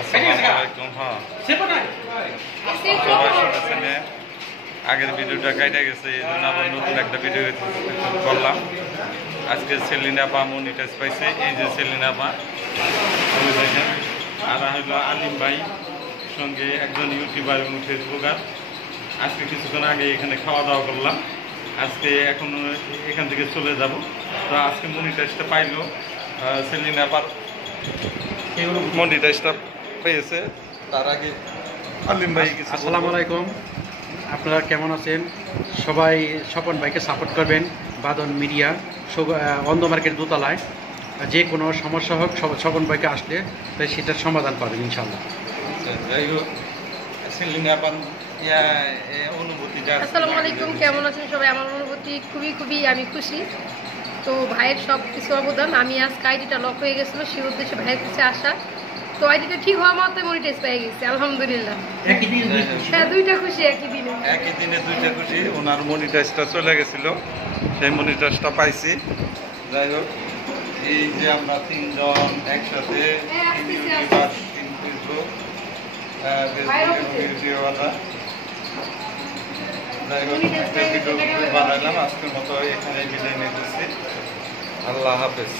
আসসালামু আলাইকুম। হ্যাঁ, সবাই শুনেছেন, আগের ভিডিওটা কাটা গেছে, এই জন্য আবার নতুন একটা ভিডিও করলাম। আজকে সেলিনা পা মনিটাইজ পাইছে, এই যে সেলিনা পা দেখেন। আর হইল আলিম ভাই, সঙ্গে একজন ইউটিউবার এবং ফেসবুকার। আজকে কিছুক্ষণ আগে এখানে খাওয়া দাওয়া করলাম। আজকে এখন এখান থেকে চলে যাব। তো আজকে মনিটাইজটা পাইলো সেলিনা পার, মনিটাইজটা পেয়েছে। তার আগে আলিম ভাই কিছু। আসসালামু আলাইকুম, আপনারা কেমন আছেন? সবাই স্বপন ভাইকে সাপোর্ট করবেন। বাদন মিডিয়া অন্ধ মার্কেট দোতলায় যে কোনো সমস্যা হোক স্বপন ভাইকে আসলে তাই সেটার সমাধান পাবেন ইনশাল্লাহ। যাই হোক, সেলিনা পার অনুভূতি। আসসালামু আলাইকুম, কেমন আছেন সবাই? আমার অনুভূতি খুবই আমি খুশি। তো ভাইয়ের সব কিছু অবদান। আমি আজকে আইডিটা লক হয়ে গেছিলো, সেই উদ্দেশ্যে ভাইয়ের কাছে আসা। তো আইডিটা ঠিক হওয়া মাত্র মনিটাইজ পেয়ে গেছে, আলহামদুলিল্লাহ। হ্যাঁ, দুইটা খুশি একই দিনে দুইটা খুশি। ওনার মনিটাইজটা চলে গেছিল, সেই মনিটাইজটা পাইছি। যাই হোক, এই যে আমরা তিনজন একসাথে বানাইলাম। আজকের মতো এখানে বিদায় নিতেছি। আল্লাহ হাফেজ।